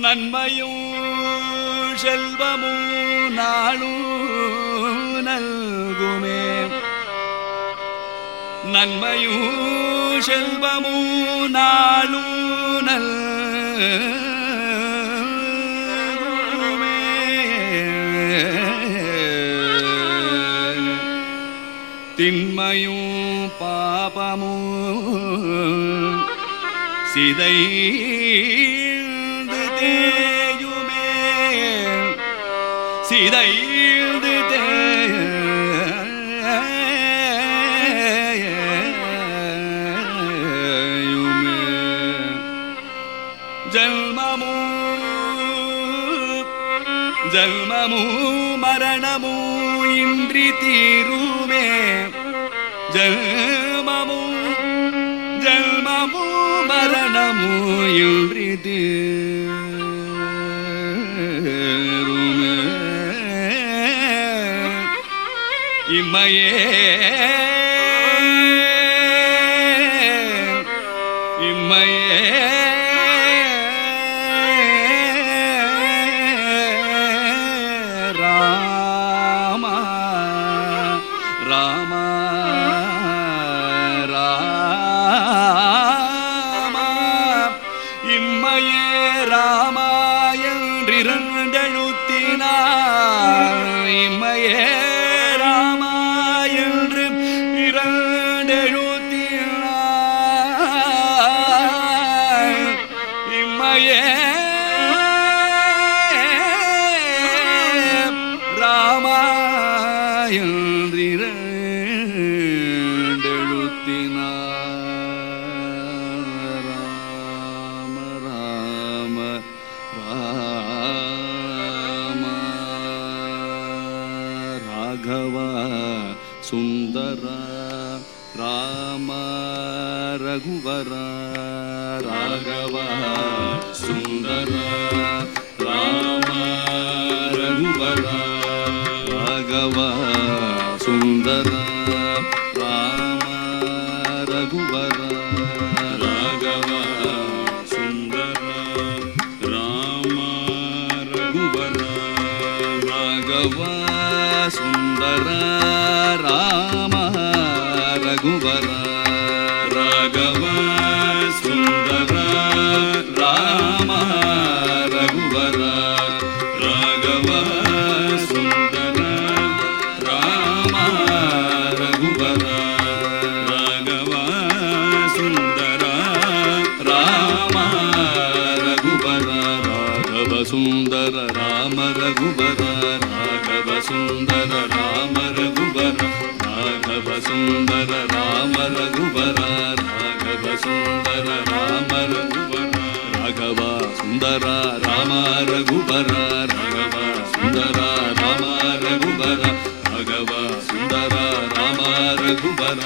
நன்மையும் செல்வமும் நாளும் நல்குமே. நன்மையும் செல்வமும் நாளும் நல்குமே. திண்மையும் பாபமும் சிதைந்து தேயுமே. சிதைந்து தேயுமே. ஜன்மமு மரணமு இன்றி தீருமே. ஜன்மமு மரணமு இன்றி தீருமே. இம்மையே இம்மையே ராம ராம ராம இம்மையே ராமா என்றிரண்டெழுத்தினார். இம்மையே ராமா என்று இரண்டெழுத்தினார். இம்மையே ராமா என்றிரண்டெழுத்தினார். ராம ராம ராம ராகவ சுந்தர ராம ரகுவர. ராகவ சுந்தர ராம ரகுவர. ராகவ சுந்தர ராம ரகுவர. ராகவ சுந்தர ராம ரகுவர. ராகவ சுந்தர ராம ரகுவர. ராகவ சுந்தர ராம ரகுவர. ராகவ சுந்தர ராம ரகுவர. ராகவ சுந்தர ராம ரகுவர. ராகவ சுந்தர ராம ரகுவர. ராகவ சுந்தர ராம ரகுவர. ராகவ சுந்தர ராம ரகுவர. ராகவ சுந்தர ராம ரகுவர. ராகவ சுந்தர ராம ரகுவர. ராகவ சுந்தர ராம ரகுவர. ராகவ சுந்தர ராம ரகுவர. ராகவ சுந்தர ராம ரகுவர.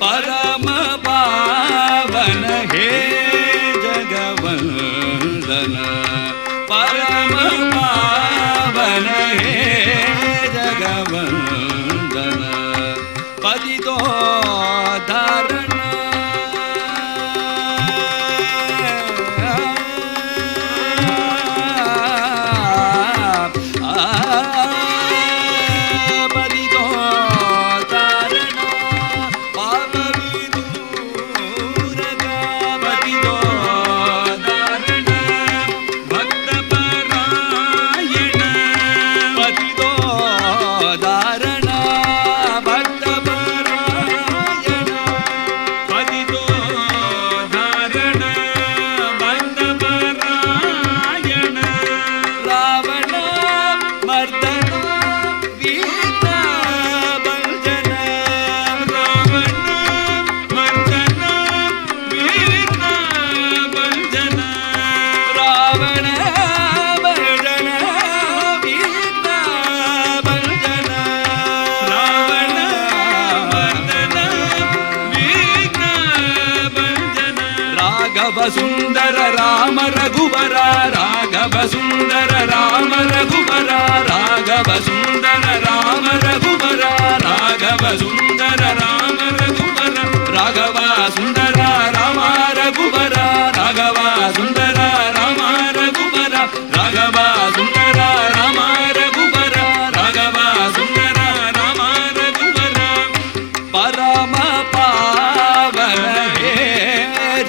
பரம பாவன ஹே ஜகவந்தன. பரಮ ಪಾವನ ಹೇ ಜಗವಂದನ. ಪತಿತೋ ಧಾರಣ ಪತಿತೋ ಧಾರಣ ಪಾಪವಿದೂರಗ. ಪತಿತೋ ಧಾರಣ ಭಕ್ತ ಪರಾಯಣ. ಪತಿತೋ ಧಾರಣ ಭಕ್ತ ಪರಾಯಣ. ಪತಿತೋ ಧಾರಣ ಭಕ್ತ ಪರಾಯಣ. ರಾವಣ ಮರ್ದನ ವೀರ ಭಂಜನ. ರಾವಣ ಮರ್ದನ ವೀರ ಭಂಜನ. ರಾವಣ ಮರ್ದನ ವೀರ ಭಂಜನ. ರಾವಣ ಮರ್ದನ ವೀರ ಭಂಜನ. ರಾಘವ ಸುಂದರ ರಾಮ ರಘುವರ. ರಾಘವ ಸುಂದರ ರಾಮ ರಘುವರ. ರಾಘವ ಸುಂದರ ರಾಮ ರಘುವರ. ರಾಘವ ಸುಂದರ ರಾಮ ರಘುವರ. ರಾಘವ ಸುಂದರ ರಾಮ ರಘುವರ.